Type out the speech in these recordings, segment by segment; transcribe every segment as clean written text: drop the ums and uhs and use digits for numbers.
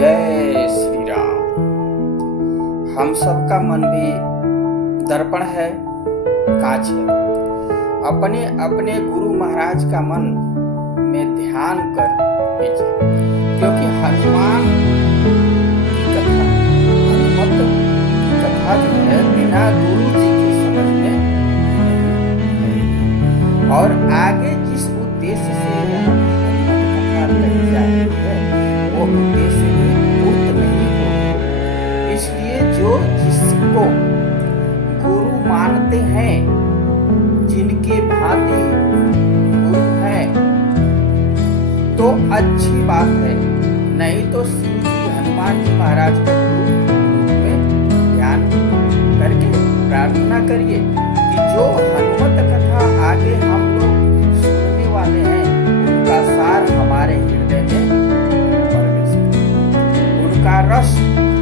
जय श्री राम। हम सबका मन भी दर्पण है, कांच है। अपने अपने गुरु महाराज का मन में ध्यान कर लीजिए, क्योंकि हनुमान की कथा, हनुमत की कथा जो है बिना गुरु जी की समझ में नहीं। और आगे जिस उद्देश्य से हनुमत कथा कही जा रही है वो उद्देश्य भी पूर्ण नहीं हो। इसलिए जो जिसको गुरु मानते हैं, जिनके भांति गुरु हैं, तो अच्छी बात है। नहीं तो शिव जी हनुमान जी महाराज के रूप में ध्यान करके प्रार्थना करिए कि जो हनुमत कथा आगे हम लोग सुनने वाले हैं उनका सार हमारे हृदय में प्रवेश करे, उनका रस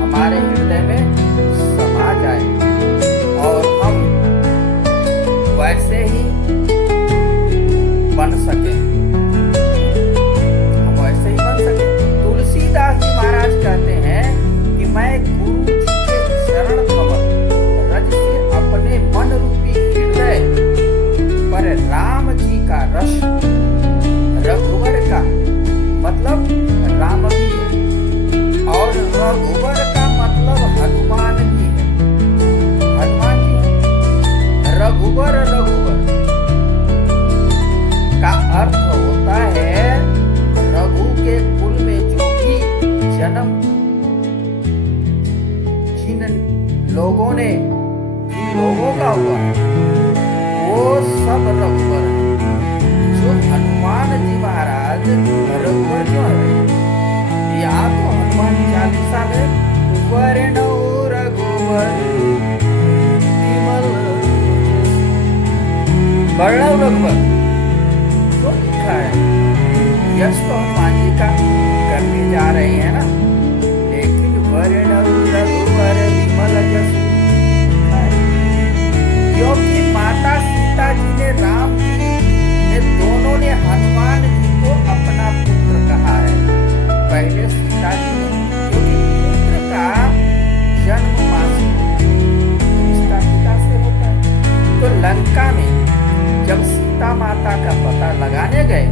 हमारे हृदय में समा जाए और हम वैसे ही बन सके, हम वैसे ही बन सके। तुलसीदास जी महाराज कहते हैं कि मैं गुरु जी के चरण कमल रज से अपने मन रूपी हृदय पर राम जी का रस, रघुवर का मतलब राम भी है और रघुवर का मतलब हनुमान भी है, हनुमान जी है। रघुवर का अर्थ होता है रघु के कुल में जो भी जन्म जिन लोगों का हुआ वो सब रघुवर है। जो हनुमान जी महाराज रघुवर क्यों है? यहाँ तो हनुमान चालीसा में वरणो रघुवर वर्णव रघुवर तो लिखा है। यश तो हनुमान जी का करने जा रहे हैं ना, लेकिन वर्णव रघुवर विमल जस लिखा है, क्योंकि माता सीता जी ने राम जी ने दोनों ने हनुमान जी को अपना पुत्र कहा है। पहले सीता जी ने, क्योंकि पुत्र का जन्म मां से रिश्ता पिता से होता है। तो लंका में जब सीता माता का पता लगाने गए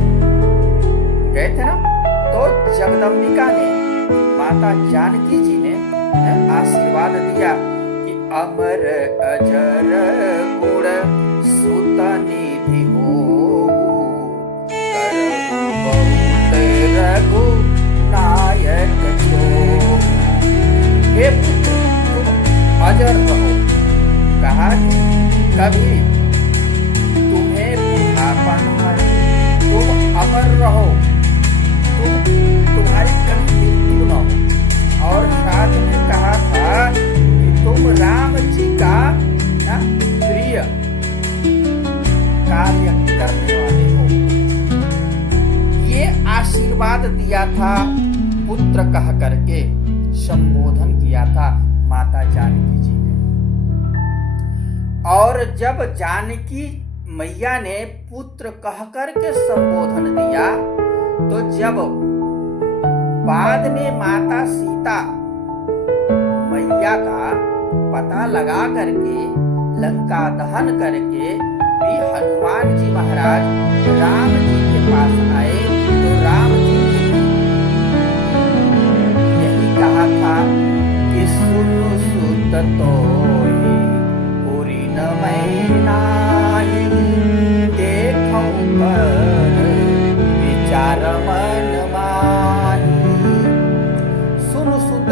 थे ना, तो जगदम्बिका ने, माता जानकी जी ने आशीर्वाद दिया कि अमर अजर गुण सुत निधि हो, बहुत रघु नायक छो। हे पुत्र तुम अजर रहो, कहा कभी तुम्हें बुढ़ापा न आए, तुम अमर रहो, तुम्हारी कभी मृत्यु न हो। और साथ में कहा था कि तुम राम जी का प्रिय कार्य करने वाले हो। ये आशीर्वाद दिया था, पुत्र कह करके संबोधन किया था माता जानकी जी ने। और जब जानकी मैया ने पुत्र कह करके संबोधन दिया, तो जब बाद में माता सीता मैया का पता लगा करके लंका दहन करके भी हनुमान जी महाराज राम जी के पास आए, तो राम जी ने यही कहा था कि सुनु सुत तोहि पुरि न मैना देखौं पर विचार मन माही। सुनु सुत,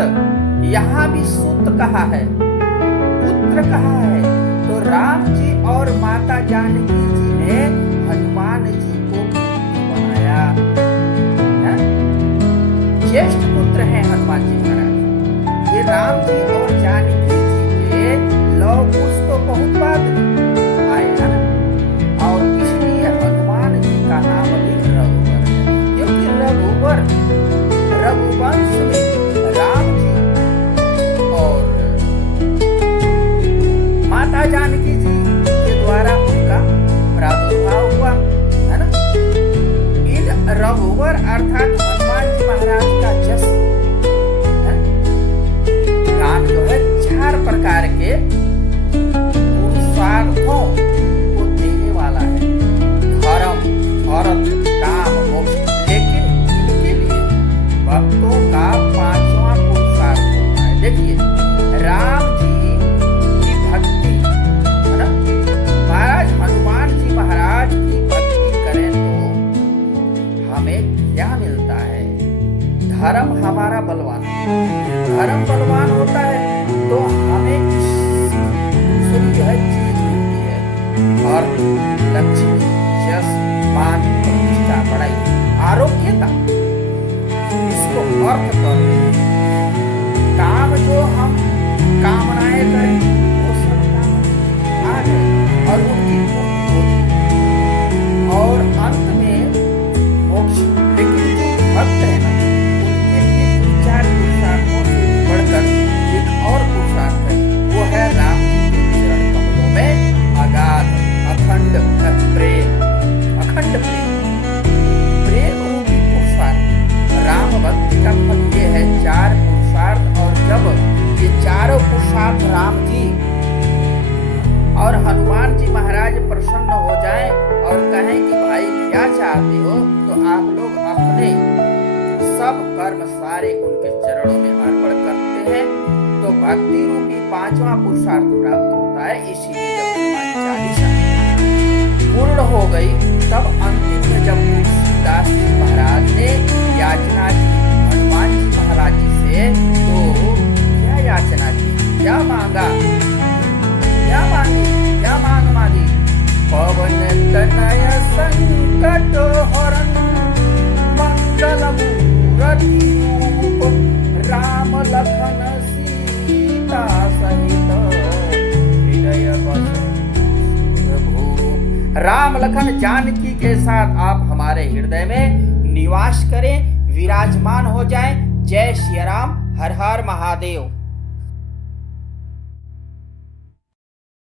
यहाँ भी सुत कहा है, पुत्र कहा है। तो राम जी और माता जानकी जी ने हनुमान जी को बनाया, ज्येष्ठ पुत्र हैं हनुमान जी महाराज। ये राम जी और जानकी जी के लव कुछ तो बहुत बाद आए ना, और इसलिए हनुमान जी का नाम भी रघुवर है, क्योंकि रघुवर रघुवंश में राम जी और माता जानकी जी के द्वारा उनका प्रादुर्भाव हुआ है ना। इन रघुवर अर्थात हनुमान जी महाराज का जस भक्तों का पांचवा पुरुषार्थ होता है। देखिए, राम जी की भक्ति है ना, महाराज हनुमान जी महाराज की भक्ति करें तो हमें क्या मिलता है? धर्म हमारा बलवान, धर्म बलवान होता है तो हमें दूसरी जो है चीज मिलती है, और लक्ष्मी, यश, मान, प्रतिष्ठा, बड़ाई, आरोग्यता, इसको अर्थ करते हैं। काम जो हम कामनाएं करें वो सब काम आ गए और उनकी पूर्ति होती, और अंत में मोक्ष। लेकिन जो भक्त है ना, उनके लिए चार पुरुषार्थों से बढ़कर एक और पुरुषार्थ है, वो है राम जी के चरण कमलों में अगाध अखंड प्रेम, अखंड प्रेम, प्रेम रूपी पुरुषार्थ। राम भक्ति का फल ये है चार पुरुषार्थ। और जब ये चारों पुरुषार्थ राम जी और हनुमान जी महाराज प्रसन्न हो जाएं और कहें कि भाई क्या चाहते हो, तो आप लोग अपने सब कर्म सारे उनके चरणों में अर्पण करते हैं, तो भक्ति रूपी पांचवा पुरुषार्थ प्राप्त होता है। इसीलिए जब हनुमान चालीसा पूर्ण हो गई, तब अंतिम में जब तुलसीदास जी महाराज ने याचना की हनुमान जी महाराज जी से, तो क्या याचना की, क्या मांगा, क्या मांगी, क्या मांगी? पवन तनय संकट हरन मंगल मूर्ति रूप राम लखन सीता सहित हृदय बस। राम लखन जानकी के साथ आप हमारे हृदय में निवास करें, विराजमान हो जाएं। जय श्री राम, हर हर महादेव।